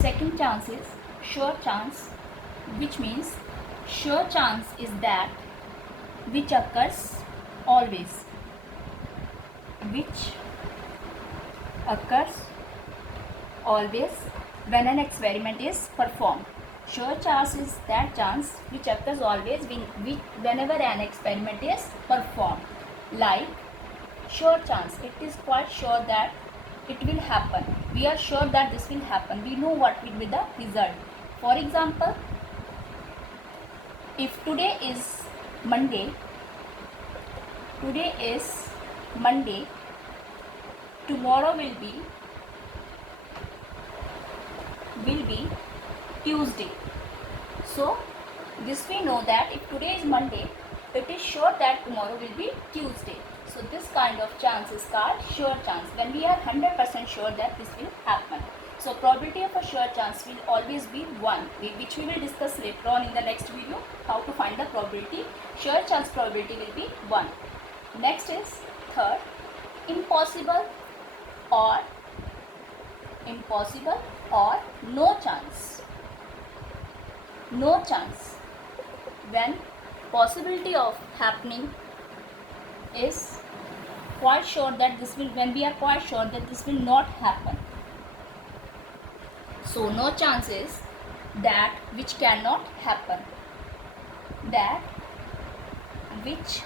Second chance is sure chance, which means sure chance is that which occurs always, which occurs always when an experiment is performed. Sure chance is that chance which occurs always whenever an experiment is performed. Like sure chance, it is quite sure that it will happen. We are sure that this will happen. We know what will be the result. For example, if today is Monday, tomorrow will be Tuesday. So this we know that if today is Monday, it is sure that tomorrow will be Tuesday. So this kind of chance is called sure chance, when we are 100% sure that this will happen. So probability of a sure chance will always be 1, which we will discuss later on in the next video, how to find the probability. Sure chance probability will be 1. Next is third, impossible or no chance. No chance, when possibility of happening is quite sure that this will, when we are quite sure that this will not happen. So no chance is that which cannot happen, that which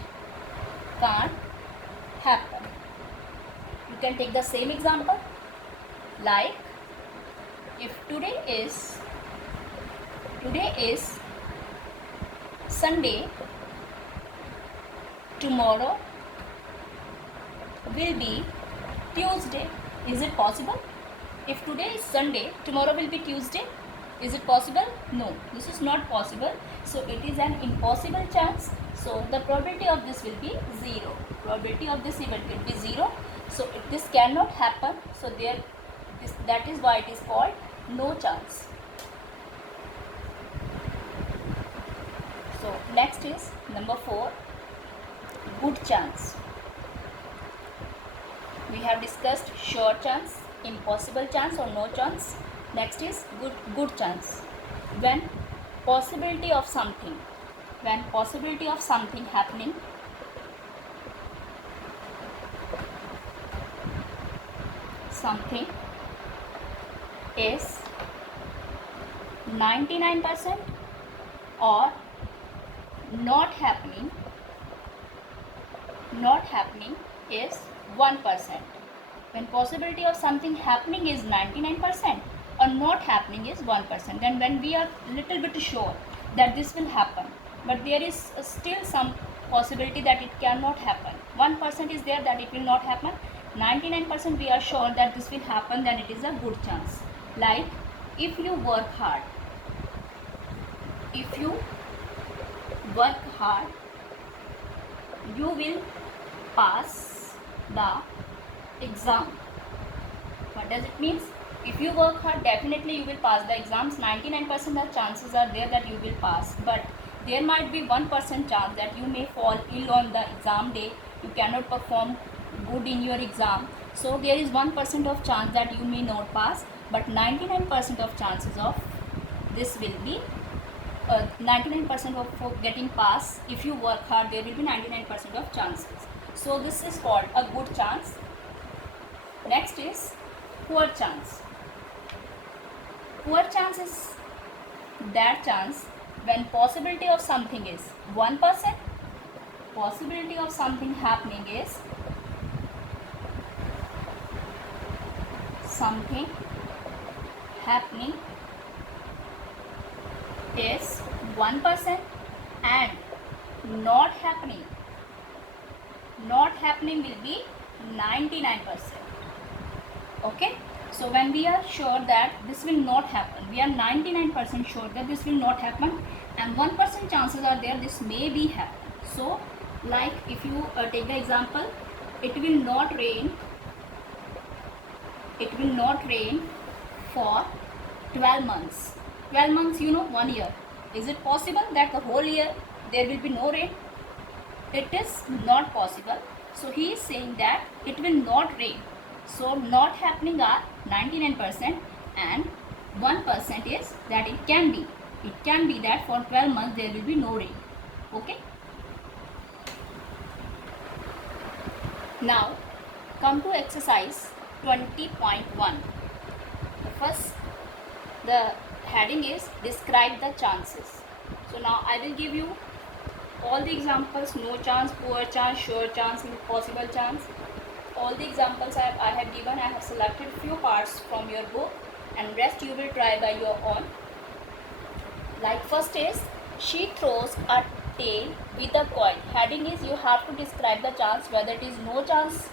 can't happen. You can take the same example, like if today is Sunday, tomorrow will be Tuesday. Is it possible? If today is Sunday, tomorrow will be Tuesday. Is it possible? No, this is not possible. So it is an impossible chance. So the probability of this will be 0. Probability of this event will be 0. So this cannot happen. So that is why it is called no chance. So next is number 4, good chance. We have discussed sure chance, impossible chance or no chance. Next is good chance. When possibility of something happening, something is 99% or not happening is 1%. When possibility of something happening is 99% or not happening is 1%, then when we are little bit sure that this will happen, but there is still some possibility that it cannot happen, 1% is there that it will not happen, 99% we are sure that this will happen, then it is a good chance. Like if you work hard, you will pass the exam. What does it mean? If you work hard, definitely you will pass the exams. 99% of chances are there that you will pass, but there might be 1% chance that you may fall ill on the exam day. You cannot perform good in your exam. So there is 1% of chance that you may not pass, but 99% of chances of this will be 99% of getting pass. If you work hard, there will be 99% of chances. So this is called a good chance. Next is poor chance. Poor chance is that chance when possibility of something is 1%, possibility of something happening is is 1% and not happening will be 99%. Okay, so when we are sure that this will not happen, we are 99% sure that this will not happen, and 1% chances are there this may be happen. So like if you take the example, it will not rain for 12 months. 12 months, 1 year. Is it possible that the whole year there will be no rain? It is not possible. So he is saying that it will not rain. So not happening are 99% and 1% is that it can be that for 12 months there will be no rain. Okay. Now come to exercise 20.1. The heading is describe the chances. So now I will give you all the examples: no chance, poor chance, sure chance, possible chance. All the examples I have given. I have selected few parts from your book and rest you will try by your own. Like first is, she throws a tail with a coin. Heading is you have to describe the chance, whether it is no chance,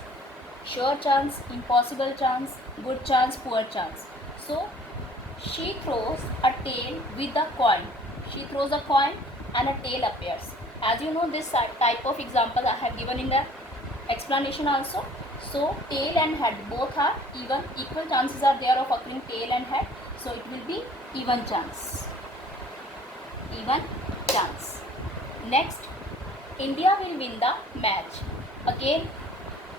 sure chance, impossible chance, good chance, poor chance. So she throws a tail with a coin. She throws a coin and a tail appears. As you know, this type of example I have given in the explanation also. So tail and head both are even, equal chances are there of occurring tail and head. So it will be even chance. Even chance. Next, India will win the match. Again,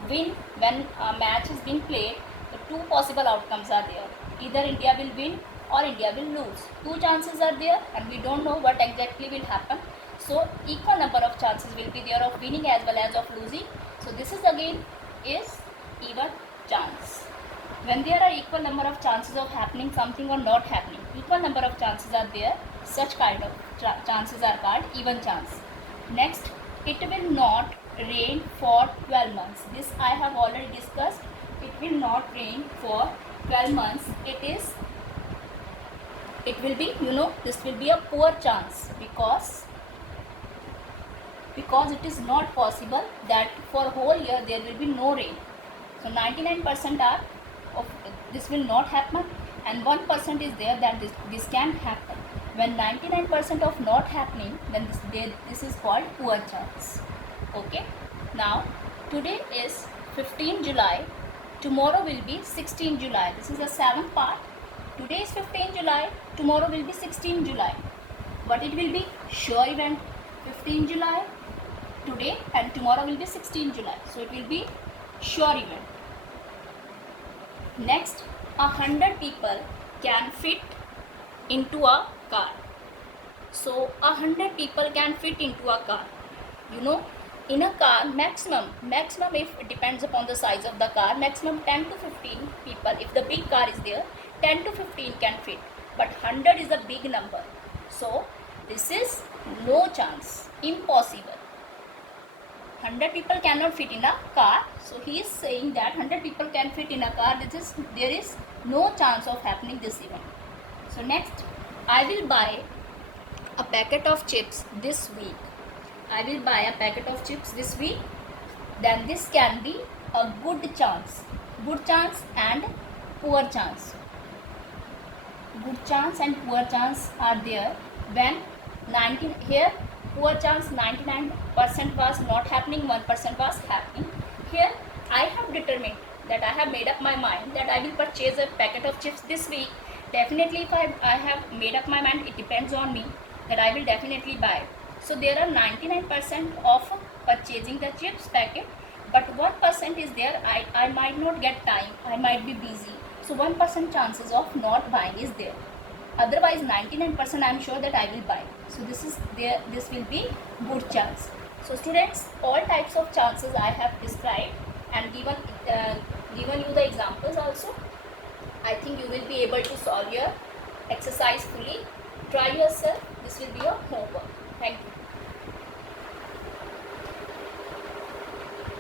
win, when a match is being played, the two possible outcomes are there. Either India will win or India will lose. Two chances are there and we don't know what exactly will happen. So equal number of chances will be there of winning as well as of losing. So this is again is even chance. When there are equal number of chances of happening something or not happening, equal number of chances are there, such kind of chances are called even chance. Next, it will not rain for 12 months. This I have already discussed. It will not rain for 12 months. It will be, this will be a poor chance because it is not possible that for whole year there will be no rain. So 99% are of this will not happen and 1% is there that this can happen. When 99% of not happening, then this is called poor chance. Okay. Now today is 15 July. Tomorrow will be 16 July. This is the 7th part. Today is 15 July. Tomorrow will be 16 July. But it will be sure event 15 July today and tomorrow will be 16 July. So it will be sure event. Next, 100 people can fit into a car. So 100 people can fit into a car. In a car, maximum if it depends upon the size of the car, maximum 10 to 15 people. If the big car is there, 10 to 15 can fit. But 100 is a big number. So this is no chance, impossible. 100 people cannot fit in a car. So he is saying that 100 people can fit in a car. There is no chance of happening this event. So next, I will buy a packet of chips this week. I will buy a packet of chips this week. Then this can be a good chance. Good chance and poor chance. Good chance and poor chance are there. When 19 here, poor chance 99% was not happening, 1% was happening. Here I have determined that I have made up my mind that I will purchase a packet of chips this week. Definitely if I have made up my mind, it depends on me that I will definitely buy. So there are 99% of purchasing the chips packet, but 1% is there. I might not get time, I might be busy. So 1% chances of not buying is there. Otherwise 99% I am sure that I will buy. So this will be good chance. So students, all types of chances I have described and given you the examples also. I think you will be able to solve your exercise fully. Try yourself.